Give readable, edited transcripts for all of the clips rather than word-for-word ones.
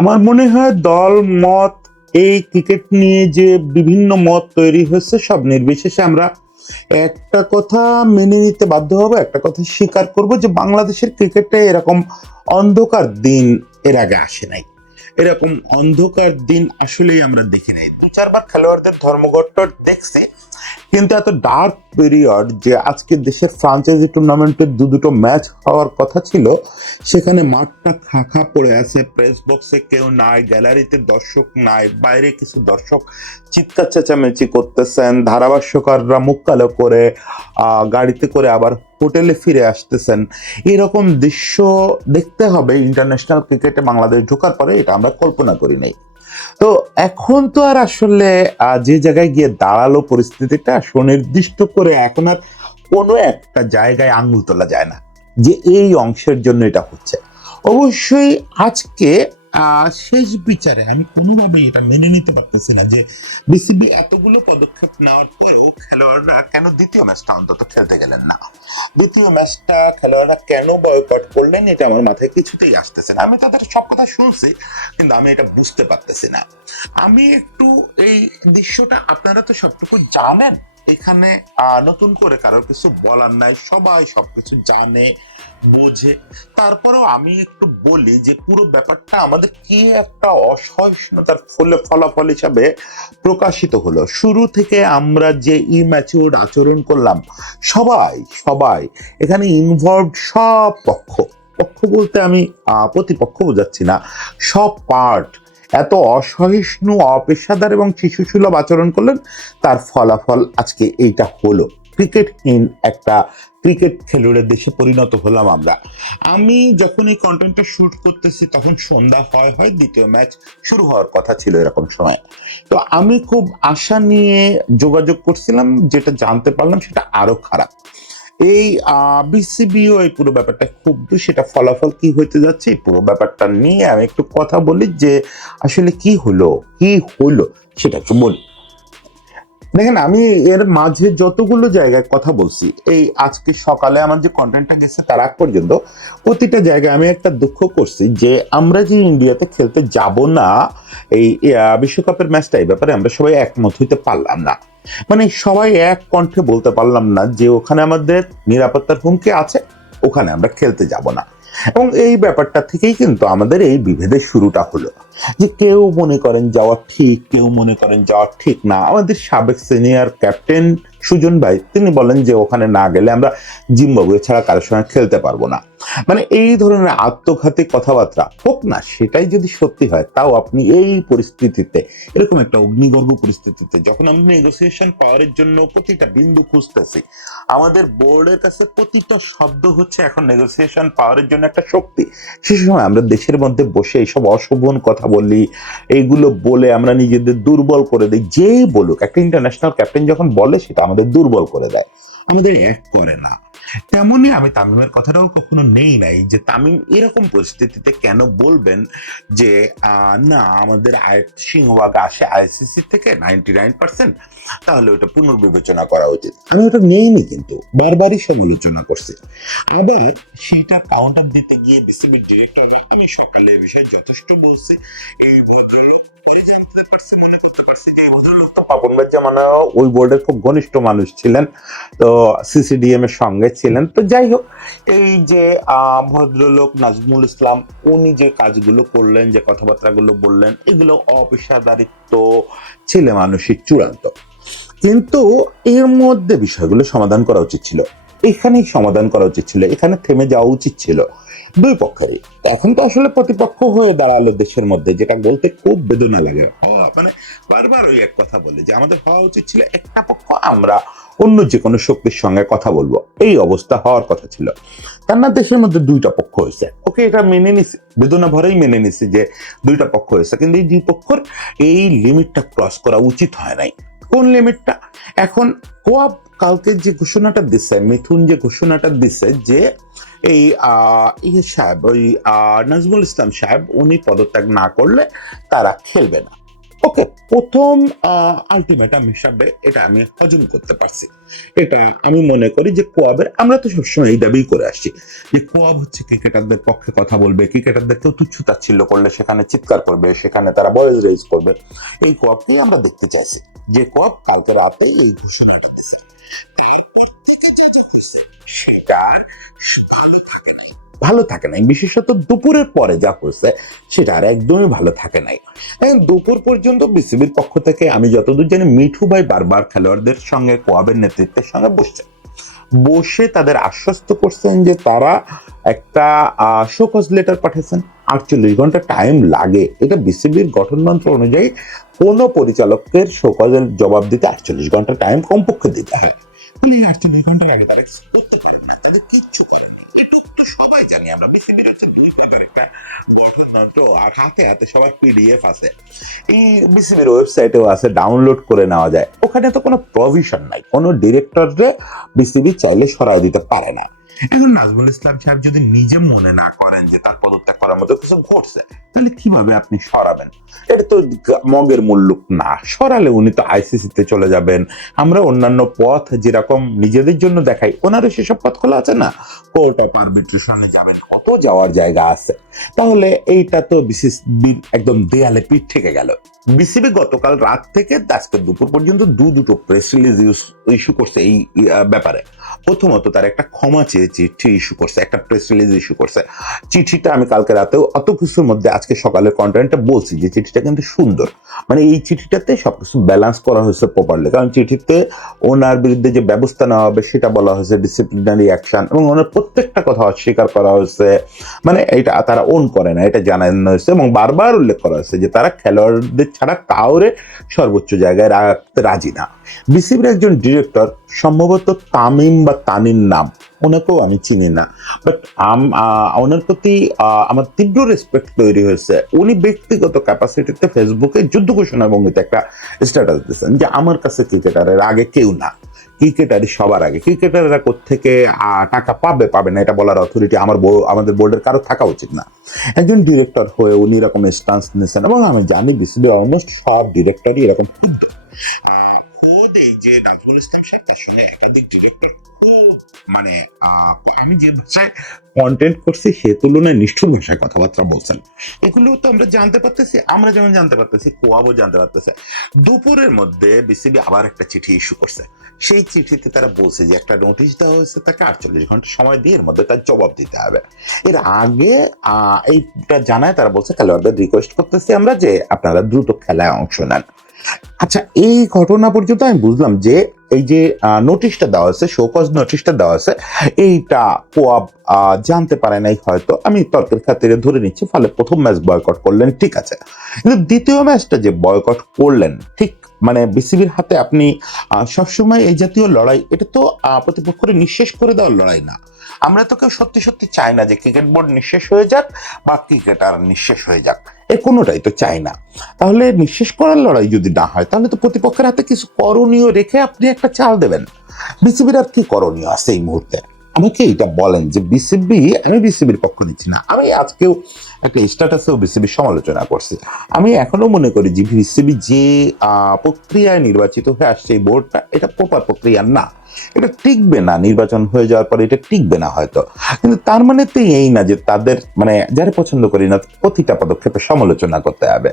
আমার মনে হয় দল মত এই ক্রিকেট নিয়ে যে বিভিন্ন মত তৈরি হয়েছে সব নির্বিশেষে আমরা একটা কথা মেনে নিতে বাধ্য হব, একটা কথা স্বীকার করব যে বাংলাদেশের ক্রিকেটে এরকম অন্ধকার দিন এর আগে আসে নাই। এরকম অন্ধকার দিন আসলেই আমরা দেখি নাই। দু চারবার খেলোয়াড়দের ধর্মঘট দেখছি, কিন্তু এত ডার্ক পিরিয়ড যে আজকে দেশের ফ্রাঞ্চাইজি টুর্নামেন্টের দুটো ম্যাচ হওয়ার কথা ছিল, সেখানে মাঠটা খাখা পড়ে আছে, প্রেস বক্সে কেউ নাই, গ্যালারিতে দর্শক নাই, বাইরে কিছু দর্শক চিৎকার চেঁচামেচি করতেছেন, ধারাভাষ্যকাররা মুখ কালো করে গাড়িতে করে আবার হোটেলে ফিরে আসতেছেন। এরকম দৃশ্য দেখতে হবে ইন্টারন্যাশনাল ক্রিকেটে বাংলাদেশ ঢোকার পরে, এটা আমরা কল্পনা করি নাই। তো এখন তো আর আসলে যে জায়গায় গিয়ে দাঁড়ালো পরিস্থিতিটা সুনির্দিষ্ট করে এখন আর কোনো একটা জায়গায় আঙুল তোলা যায় না যে এই অংশের জন্য এটা হচ্ছে। অবশ্যই আজকে শেষ বিচারে আমি কোনোভাবেই এটা মেনে নিতে পারতেছি না যে বিসিবি এতগুলো পদক্ষেপ নেওয়ার পরেও খেলোয়াড়রা কেন দ্বিতীয় ম্যাচটা অন্তত খেলতে গেলেন না, দ্বিতীয় ম্যাচটা খেলোয়াড়রা কেন বয়কট করলেন, এটা আমার মাথায় কিছুতেই আসতেছে না। আমি তাদের সব কথা শুনছি, কিন্তু আমি এটা বুঝতে পারতেছি না। আমি একটু এই দৃশ্যটা, আপনারা তো সবটুকু জানেন, এখানে নতুন করে কারোর কিছু বলার নাই, সবাই সবকিছু জানে বোঝে। তারপরেও আমি একটু বলি যে পুরো ব্যাপারটা আমাদের কি একটা অসহিষ্ণুতার ফলাফল হিসাবে প্রকাশিত হলো। শুরু থেকে আমরা যে ইম্যাচিউর আচরণ করলাম, সবাই সবাই এখানে ইনভলভড, সব পক্ষ, পক্ষ বলতে আমি প্রতিপক্ষ বোঝাচ্ছি না, সব পার্ট এত অসহিষ্ণু, অপেশাদার এবং শিশুসুলভ আচরণ করলেন, তার ফলাফল আজকে এইটা হলো। ক্রিকেটহীন একটা ক্রিকেট খেলুড়ের দেশে পরিণত হলাম আমরা। আমি যখন এই কন্টেন্টটা শুট করতেছি তখন সন্ধ্যা হয় হয়, দ্বিতীয় ম্যাচ শুরু হওয়ার কথা ছিল এরকম সময়। তো আমি খুব আশা নিয়ে যোগাযোগ করছিলাম, যেটা জানতে পারলাম সেটা আরো খারাপ। এই বিসিবিও এই পুরো ব্যাপারটা খুব, সেটা ফলাফল কি হইতে যাচ্ছে এই পুরো ব্যাপারটা নিয়ে আমি একটু কথা বলি যে আসলে কি হলো সেটা একটু বলি। দেখেন, আমি এর মাঝে যতগুলো জায়গায় কথা বলছি, এই আজকে সকালে আমার যে কন্টেন্টটা গেছে তার আগ পর্যন্ত প্রতিটা জায়গায় আমি একটা দুঃখ করছি যে আমরা যে ইন্ডিয়াতে খেলতে যাব না এই বিশ্বকাপের ম্যাচটা, এই ব্যাপারে আমরা সবাই একমত হইতে পারলাম না। মানে সবাই এক কণ্ঠে বলতে পারলাম না যে ওখানে আমাদের নিরাপত্তার হুমকি আছে, ওখানে আমরা খেলতে যাব না। এবং এই ব্যাপারটা থেকেই কিন্তু আমাদের এই বিভেদের শুরুটা হলো, যে কেউ মনে করেন যাওয়া ঠিক, কেউ মনে করেন যাওয়া ঠিক না। আমাদের সাবেক সিনিয়র ক্যাপ্টেন সুজন ভাই তিনি বলেন যে ওখানে না গেলে আমরা জিম্বাবুয়ে ছাড়া কারোর সঙ্গে খেলতে পারবো না। মানে এই ধরনের আত্মঘাতী কথাবার্তা হোক না, সেটাই যদি সত্যি হয়, তাও আপনি এই পরিস্থিতিতে, এরকম একটা অগ্নিগর্ভ পরিস্থিতিতে যখন আমরা নেগোসিয়েশন পাওয়ারের জন্য প্রতিটা বিন্দু খুঁজতেছি, আমাদের বোর্ডের কাছে প্রতিটা শব্দ হচ্ছে এখন নেগোসিয়েশন পাওয়ারের জন্য একটা শক্তি, সে সময় আমরা দেশের মধ্যে বসে এইসব অশোভন কথা বলি, এইগুলো বলে আমরা নিজেদের দুর্বল করে দিই। যেই বলুক, একটা ইন্টারন্যাশনাল ক্যাপ্টেন যখন বলে সেটা আমাদের দুর্বল করে দেয়, আমাদের এক করে না। তেমনি আমি তামিমের কথাটাও কখনো নেই নাই যে তামিম এরকম পরিস্থিতিতে কেন বলবেন যে না আমাদের সিংহভাগ আসে আইসিসি থেকে 99%, তাহলে ওটা পুনর্বিবেচনা করা উচিত। আমি ওটা নেইনি, কিন্তু বারবারই সমালোচনা করছি। আবার সেইটা কাউন্টার দিতে গিয়ে বিসিবির ডিরেক্টর, আমি সকালে এই বিষয়ে যথেষ্ট বলছি, এই ভদ্রলোক পরে জানতে পারছি, মনে করতে পারছি যে এই ভদ্রলোক তো পাপন ভাই জামানায় ওই বোর্ডের খুব ঘনিষ্ঠ মানুষ ছিলেন, তো সিসিডিএম এর সঙ্গে ছিলেন। তো যাই হোক, এই যে ভদ্রলোক নাজমুল ইসলাম উনি যে কাজগুলো করলেন, যে কথাবার্তাগুলো বললেন, এগুলো অপেশাদারিত্ব, ছেলে মানুষের চূড়ান্ত। কিন্তু এর মধ্যে বিষয়গুলো সমাধান করা উচিত ছিল, এখানেই সমাধান করা উচিত ছিল, এখানে থেমে যাওয়া উচিত ছিল দুই পক্ষেরই। এখন তো আসলে প্রতিপক্ষ হয়ে দাঁড়ালো দেশের মধ্যে, যেটা বলতে খুব বেদনা লাগে। মানে বারবার ওই এক কথা বলে যে আমাদের হওয়া উচিত ছিল একটা পক্ষ, আমরা অন্য যে কোনো শক্তির সঙ্গে কথা বলবো, এই অবস্থা হওয়ার কথা ছিল। কেননা দেশের মধ্যে দুইটা পক্ষ হয়েছে, ওকে, এটা মেনে নিছি, বেদনা ভরেই মেনে নিছি যে দুইটা পক্ষ হয়েছে, কিন্তু এই দুই পক্ষর এই লিমিটটা ক্রস করা উচিত হয় নাই। কোন লিমিটটা? এখন কোয়াব কালকে যে ঘোষণাটা দিচ্ছে, মিথুন যে ঘোষণাটা দিচ্ছে যে এই সাহেব, ওই নাজমুল ইসলাম সাহেব উনি পদত্যাগ না করলে তারা খেলবে না। ওকে, প্রথম আলটিমেটাম হিসাবে এটা আমি হজম করতে পারছি। এটা আমি মনে করি যে কোয়াবের, আমরা তো সবসময় এই দাবি করে আসছি যে কোয়াব হচ্ছে ক্রিকেটারদের পক্ষে কথা বলবে, ক্রিকেটারদেরকেও তুচ্ছ তাচ্ছিল্য করলে সেখানে চিৎকার করবে, সেখানে তারা ভয়েস রেজ করবে। এই কোয়াবকেই আমরা দেখতে চাইছি, যে কোয়াব কালকে রাতে এই ঘোষণাটা দিয়েছে। সেটা ভালো থাকে নাই, বিশেষত দুপুরের পরে যা করছে সেটা আর একদমই ভালো থাকে নাই। দুপুর পর্যন্ত বিসিবির পক্ষ থেকে আমি যতদূর জানি মিঠু ভাই বারবার খেলোয়াড়দের সঙ্গে কোয়াবের নেতৃত্বের সঙ্গে বসে তাদের আশ্বস্ত করছেন যে তারা একটা শোকজ লেটার পাঠিয়েছেন। 48 ঘন্টা টাইম লাগে, এটা বিসিবির গঠনতন্ত্র অনুযায়ী কোন পরিচালকের শোকজের জবাব দিতে 48 ঘন্টা টাইম কমপক্ষে দিতে হয়। মানে 48 ঘন্টার আগে তারা করতে পারেন না, তাদের কিচ্ছু করেন না। এটুকু তো সবাই জানি আমরা, বিসিবির হচ্ছে 2 পদের একটা গঠনতন্ত্র, আর হাতে হাতে সবার পিডিএফ আছে, এই বিসিবির ওয়েবসাইটেও আছে, ডাউনলোড করে নেওয়া যায়। ওখানে তো কোনো প্রভিশন নাই, কোনো ডিরেক্টররে বিসিবি চাইলে সরাই দিতে পারে না। এখন নাজমুল ইসলাম সাহেব যদি নিজে মনে না করেন যে তার পদত্যাগ করার মতো কিছু ঘটছে, তাহলে কিভাবে আপনি সরাবেন? এটা তো মগের মুল্লুক না, সরালে উনি তো আইসিসিতে চলে যাবেন। আমরা অন্যান্য পথ যেরকম নিজেদের জন্য দেখাই, ওনারও সেসব পথ খোলা আছে না, কোর্ট অফ আরবিট্রেশনে যাবেন, কত যাওয়ার জায়গা আছে। তাহলে এইটা তো বিসিবি একদম দেয়ালে পিঠ থেকে গেল। বিসিবি গতকাল রাত থেকে আজকে দুপুর পর্যন্ত দুটো প্রেস রিলিজ ইস্যু করছে এই ব্যাপারে। প্রথমত তার একটা ক্ষমা চেয়ে চিঠি ইস্যু করছে, একটা প্রেস রিলিজ ইস্যু করছে। চিঠিটা আমি কালকে রাতেও অত কিছুর মধ্যে আজকে সকালের কন্টেন্টটা বলছি যে চিঠিটা কিন্তু সুন্দর, মানে এই চিঠিটাতে সবকিছু ব্যালেন্স করা হয়েছে প্রপারলি। কারণ চিঠিতে ওনার বিরুদ্ধে যে ব্যবস্থা নেওয়া হবে সেটা বলা হয়েছে, ডিসিপ্লিনারি অ্যাকশন, এবং ওনার প্রত্যেকটা কথা অস্বীকার করা হয়েছে, মানে এটা তারা ওন করে না এটা জানানো হয়েছে, এবং বারবার উল্লেখ করা হয়েছে যে তারা খেলোয়াড়দের ছাড়া কাউরে সর্বোচ্চ জায়গায় রাখতে রাজি না। বিসিবির একজন ডিরেক্টর, সম্ভবত তামিম বা তানির নাম, ওনাকেও আমি চিনি না, বাট ওনার প্রতি আমার তীব্র রেসপেক্ট তৈরি হয়েছে। উনি ব্যক্তিগত ক্যাপাসিটিতে ফেসবুকে যুদ্ধ ঘোষণা ভঙ্গিতে একটা স্ট্যাটাস দিয়েছেন যে আমার কাছে ক্রিকেটারের আগে কেউ না, ক্রিকেটারই সবার আগে। ক্রিকেটাররা কোত্থেকে টাকা পাবে না এটা বলার অথরিটি আমাদের বোর্ডের কারো থাকা উচিত না। একজন ডিরেক্টর হয়ে উনি এরকম স্টান্স নিয়েছেন, এবং আমি জানি বিসিবির অলমোস্ট সব ডিরেক্টরই এরকম ক্ষুব্ধ। খোদ এই যে নাজমুল ইসলাম সাহেব, তার সঙ্গে একাধিক ডিরেক্টর, ও মানে আমি যে ভাষায় কন্টেন্ট করছি সে তুলনায় নিষ্ঠুর ভাষায় কথাবার্তা বলছেন। এগুলো তো আমরা জানতে পারতেছি, আমরা যেমন জানতে পারতেছি, কোয়াবও জানতে পারতেছে। দুপুরের মধ্যে বিসিবি আবার একটা চিঠি ইস্যু করছে। সেই চিঠিতে তারা বলছে যে একটা নোটিশ দেওয়া হয়েছে তাকে, 48 ঘন্টা সময় দিয়ে এর মধ্যে তার জবাব দিতে হবে। এর আগে এইটা জানায় তারা বলছে খেলোয়াড়দের রিকোয়েস্ট করতেছি আমরা যে আপনারা দ্রুত খেলায় অংশ নেন। আচ্ছা, এই ঘটনা পর্যন্ত আমি বুঝলাম যে এই যে নোটিশটা দেওয়া হয়েছে, শোকজ নোটিশটা দেওয়া হয়েছে, এইটা কোয়াব জানতে পারে নাই হয়তো, আমি তর্কের খাতিরে ধরে নিচ্ছি। ফলে প্রথম ম্যাচ বয়কট করলেন, ঠিক আছে, কিন্তু দ্বিতীয় ম্যাচটা যে বয়কট করলেন, ঠিক মানে বিসিবির হাতে আপনি সবসময় এই জাতীয় লড়াই, এটা তো প্রতিপক্ষকে নিঃশেষ করে দেওয়ার লড়াই না। আমরা তো কেউ সত্যি সত্যি চাই না যে ক্রিকেট বোর্ড নিঃশেষ হয়ে যাক বা ক্রিকেটার নিঃশেষ হয়ে যাক, এর কোনোটাই তো চাই না। তাহলে নিঃশেষ করার লড়াই যদি না হয়, তাহলে তো প্রতিপক্ষের হাতে কিছু করণীয় রেখে আপনি একটা চাল দেবেন। বিসিবির আর কি করণীয় আছে এই মুহূর্তে? আমাকে এটা বলেন যে বিসিবি, আমি বিসিবির পক্ষ নিচ্ছি না, আমি আজকেও একটা স্ট্যাটাসেও বিসিবির সমালোচনা করছি। আমি এখনো মনে করি যে বিসিবি যে প্রক্রিয়ায় নির্বাচিত হয়ে আসছে এই বোর্ডটা, এটা প্রপার প্রক্রিয়া না, এটা টিকবে না। নির্বাচন হয়ে যাওয়ার পরে এটা টিকবে না হয়তো, কিন্তু তার মানে তো এই না যে তাদের মানে যারা পছন্দ করি না প্রতিটা পদক্ষেপে সমালোচনা করতে হবে।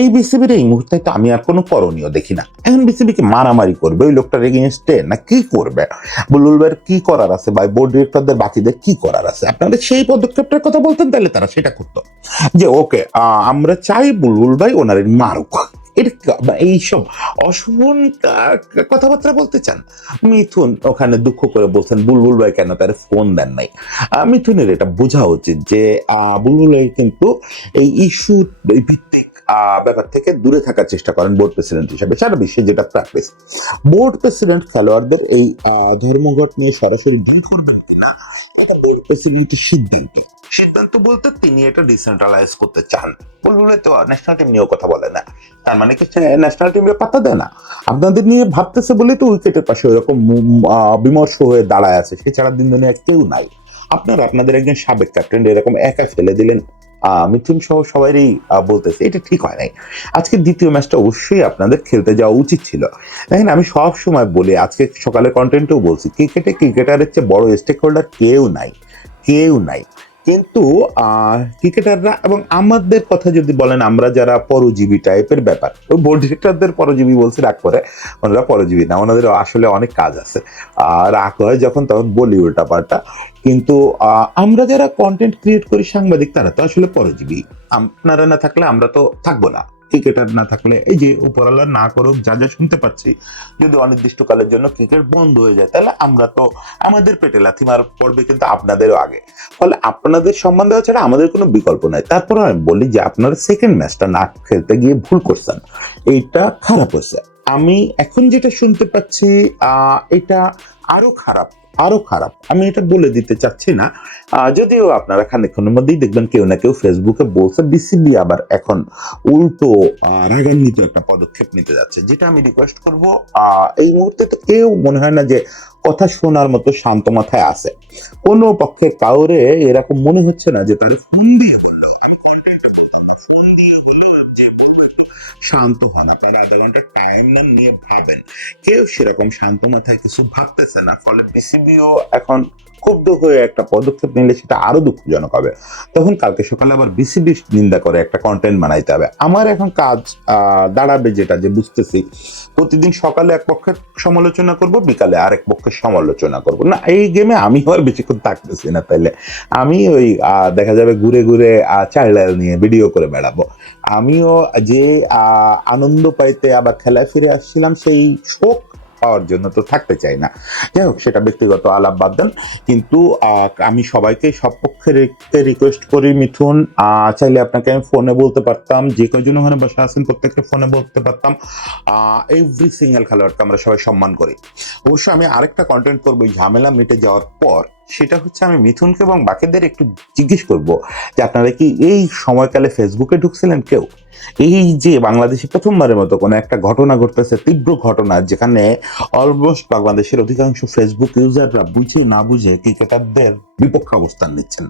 এই বিসিবির এই মুহূর্তে তো আমি আর কোনো করণীয় দেখি না। এখন বিসিবিকে মারামারি করবে ওই লোকটার এগেইনস্টে, না কি করবে? বুলবুল ভাইয়ের কি করার আছে, বা বোর্ড ডিরেক্টরদের বাকিদের কি করার আছে? আপনাদের সেই পদক্ষেপটার কথা বলতেন, তাহলে তারা সেটা করতো যে ওকে আমরা চাই বুলবুল ভাই ওনার মারুক। এইসব অশোভন কথাবার্তা বলতে চান? মিথুন ওখানে দুঃখ করে বলছেন বুলবুল ভাই কেন তার ফোন দেন নাই। মিথুনের এটা বোঝা উচিত যে বুলবুল ভাই কিন্তু এই ইস্যু ভিত্তিক ব্যাপার থেকে দূরে থাকার চেষ্টা করেন বোর্ড প্রেসিডেন্ট হিসেবে, সারা বিশ্বে যেটা প্র্যাকটিস। বোর্ড প্রেসিডেন্ট খেলোয়াড়দের এই ধর্মঘট নিয়ে সরাসরি ডিল করবেন কিনা, বোর্ড প্রেসিডেন্টের সিদ্ধান্ত বলতে তিনি এটা ডিসেন্ট্রালাইজ করতে চান। বুলবুল তো ন্যাশনাল টিম নিয়েও কথা বলে না, তার মানে কি ন্যাশনাল টিমে পাত্তা দেয় না? আপনাদের নিয়ে ভাবতেছে বলে তো উইকেটের পাশে ওইরকম বিমর্ষ হয়ে দাঁড়ায় আছে, সে ছাড়া দিন দুনিয়া কেউ নাই। আপনারা আপনাদের একজন সাবেক ক্যাপ্টেন এরকম একা ফেলে দিলেন, মিথুন সহ সবারই বলতেছে এটা ঠিক হয় নাই। আজকে দ্বিতীয় ম্যাচটা অবশ্যই আপনাদের খেলতে যাওয়া উচিত ছিল। দেখেন আমি সব সময় বলি, আজকে সকালে কন্টেন্টেও বলছি, ক্রিকেটারের চেয়ে বড় স্টেক হোল্ডার কেউ নাই, কেউ নাই। কিন্তু ক্রিকেটাররা এবং আমাদের কথা যদি বলেন, আমরা যারা পরজীবী টাইপের ব্যাপার, ওই বোর্ড ডিরেক্টরদের পরজীবী বলছি রাগ করে, ওনারা পরজীবী না, ওনাদের আসলে অনেক কাজ আছে। রাগ হয় যখন তখন বলি উল্টা পাল্টা। কিন্তু আমরা যারা কন্টেন্ট ক্রিয়েট করি সাংবাদিক, তারা তো আসলে পরজীবী। আপনারা না থাকলে আমরা তো থাকবো না, ক্রিকেটার না থাকলে এই যে উপরওয়ালা না করুক, যা যা শুনতে পাচ্ছি, যদি অনির্দিষ্টকালের জন্য ক্রিকেট বন্ধ হয়ে যায়, তাহলে আমরা তো, আমাদের পেটে লাথি মার পড়বে কিন্তু আপনাদেরও আগে। ফলে আপনাদের সম্মান দেওয়া ছাড়া আমাদের কোনো বিকল্প নাই। তারপর আমি বলি যে আপনারা সেকেন্ড ম্যাচটা না খেলতে গিয়ে ভুল করছেন, এইটা খারাপ হয়েছে। আমি এখন যেটা শুনতে পাচ্ছি এটা আরো খারাপ, আরো খারাপ। আমি এটা বলে দিতে চাচ্ছি না, যদিও আপনারা খানিকক্ষণের মধ্যেই দেখবেন কেউ না কেউ ফেসবুকে বলছে বিসিবি আবার এখন উল্টো রাগান্বিত একটা পদক্ষেপ নিতে যাচ্ছে, যেটা আমি রিকোয়েস্ট করব। এই মুহূর্তে তো কেউ মনে হয় না যে কথা শোনার মতো শান্ত মাথায় আছে। কোনো পক্ষে কাউরে এরকম মনে হচ্ছে না যে তার ফোন দিয়ে বললো, আমি কন্টেন্টে বলতাম না, ফোন দিয়ে হলে যে বলবো একটু শান্ত হন, আপনারা আধা ঘন্টা টাইম নেন, নিয়ে ভাবেন। কেউ সেরকম শান্ত মাথায় কিছু ভাবতেছে না, ফলে বিসিবিও এখন ক্ষুব্ধ হয়ে একটা পদক্ষেপ নিলে সেটা আরো দুঃখজনক হবে। তখন কালকে সকালে আবার বিসিবি নিন্দা করে একটা কন্টেন্ট বানাইতে হবে। আমার এখন কাজ দাঁড়াবে যেটা, যে বুঝতেছি প্রতিদিন সকালে এক পক্ষের সমালোচনা করব, বিকালে আরেক পক্ষের সমালোচনা করব না। এই গেমে আমি আর বেশিক্ষণ থাকতেছি না, তাইলে আমি ওই দেখা যাবে ঘুরে ঘুরে চাইল্ড নিয়ে ভিডিও করে বেড়াবো। আমিও যে আনন্দ পাইতে আবার খেলায় ফিরে আসছিলাম, সেই শোক পাওয়ার জন্য তো থাকতে চাই না। যাই হোক, সেটা ব্যক্তিগত আলাপ বাদ দেন। কিন্তু আমি সবাইকে সব পক্ষে রিকোয়েস্ট করি, মিথুন চাইলে আপনাকে আমি ফোনে বলতে পারতাম, যে কয়জন ওখানে বসে আছেন প্রত্যেককে ফোনে বলতে পারতাম। এভরি সিঙ্গেল খেলোয়াড়কে আমরা সবাই সম্মান করি। অবশ্য আমি আরেকটা কন্টেন্ট করবো এই ঝামেলা মিটে যাওয়ার পর, সেটা হচ্ছে আমি মিথুনকে এবং বাকিদের একটু জিজ্ঞেস করব যে আপনারা কি এই সময়কালে ফেসবুকে ঢুকছিলেন কেউ? এই যে বাংলাদেশে প্রথমবারের মতো কোনো একটা ঘটনা ঘটতেছে, তীব্র ঘটনা, যেখানে অলমোস্ট বাংলাদেশের অধিকাংশ ফেসবুক ইউজাররা বুঝে না বুঝে ক্রিকেটারদের বিপক্ষে অবস্থান নিচ্ছেন।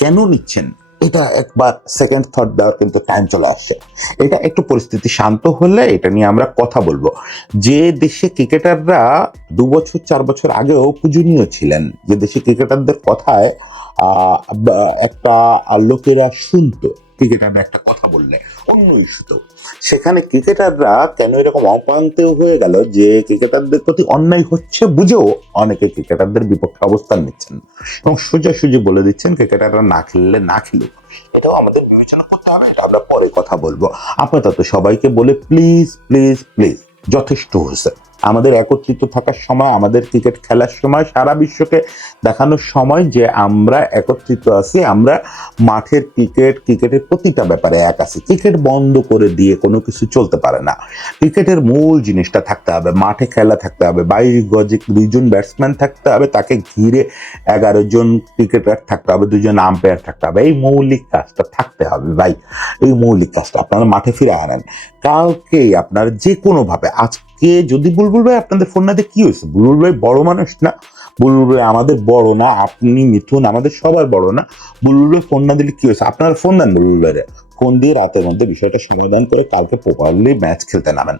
কেন নিচ্ছেন? এটা একবার সেকেন্ড থট দেওয়ার কিন্তু টাইম চলে আসছে। এটা একটু পরিস্থিতি শান্ত হলে এটা নিয়ে আমরা কথা বলবো। যে দেশে ক্রিকেটাররা 2 বছর 4 বছর আগেও পূজনীয় ছিলেন, যে দেশে ক্রিকেটারদের কথায় একটা লোকেরা শুনতো, ক্রিকেটাররা একটা কথা বললে অন্য ইস্যুতেও, সেখানে ক্রিকেটাররা কেন এরকম অপান্তেও হয়ে গেল যে ক্রিকেটারদের প্রতি অন্যায় হচ্ছে বুঝেও অনেকে ক্রিকেটারদের বিপক্ষে অবস্থান নিচ্ছেন এবং সোজাসুজি বলে দিচ্ছেন ক্রিকেটাররা না খেললে না খেলুক। এটাও আমাদের বিবেচনা করতে হবে, এটা আমরা পরে কথা বলবো। আপাতত সবাইকে বলে প্লিজ প্লিজ প্লিজ, যথেষ্ট হয়েছে। আমাদের একত্রিত থাকার সময়, আমাদের ক্রিকেট খেলার সময়, সারা বিশ্বকে দেখানোর সময় যে আমরা একত্রিত আছি, আমরা মাঠের ক্রিকেটের প্রতিটা ব্যাপারে এক আছি। ক্রিকেট বন্ধ করে দিয়ে কোনো কিছু চলতে পারে না। ক্রিকেটের মূল জিনিসটা থাকতে হবে, মাঠে খেলা থাকতে হবে, 22 গজে 2জন ব্যাটসম্যান থাকতে হবে, তাকে ঘিরে 11 জন ক্রিকেটার থাকতে হবে, 2জন আম্পায়ার থাকতে হবে। এই মৌলিক কাজটা থাকতে হবে ভাই, এই মৌলিক কাজটা আপনারা মাঠে ফিরে আনেন। কালকে আপনার যে কোনো ভাবে, আজকে যদি বুলবুল ভাই আপনাদের ফোন না দিয়ে কি হয়েছে, বুলবুল ভাই বড় মানুষ না, বুলবুল ভাই আমাদের বড় না, আপনি মিথুন আমাদের সবার বড় না, বুলবুল ভাই ফোন না দিলে কি হয়েছে? আপনারা ফোন দেন বুলবুল ভাইরে, ফোন দিয়ে রাতের মধ্যে বিষয়টা সমাধান করে কালকে প্রপারলি ম্যাচ খেলতে নামেন।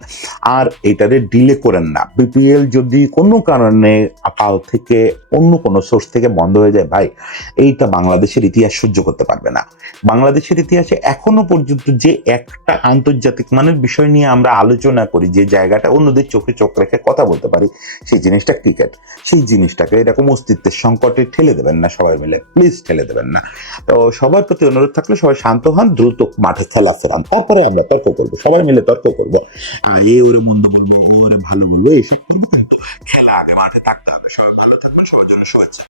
আর এটারে ডিলে করেন না। বিপিএল যদি কোনো কারণে কাল থেকে অন্য কোনো সোর্স থেকে বন্ধ হয়ে যায় ভাই, এইটা বাংলাদেশের ইতিহাস সহ্য করতে পারবে না। বাংলাদেশের ইতিহাসে এখনো পর্যন্ত যে একটা আন্তর্জাতিক মানের বিষয় নিয়ে আমরা আলোচনা করি, যে জায়গাটা অন্যদের চোখে চোখ রেখে কথা বলতে পারি, সেই জিনিসটা ক্রিকেট। সেই জিনিসটাকে এরকম অস্তিত্বের সংকটে ঠেলে দেবেন না, সবাই মিলে প্লিজ ঠেলে দেবেন না। তো সবার প্রতি অনুরোধ থাকলে সবাই শান্ত হন, দ্রুত মাঠে খেলা ফেরান, তারপরে আমরা তর্ক করবো, সবাই মিলে তর্ক করবো। এ ওরে মন্দ বলবো, ও ওরে ভালো বলবো, এইসব কিন্তু খেলা আগে মাঠে থাকতে হবে। সবাই ভালো থাকবেন, সবার জন্য শুভেচ্ছা।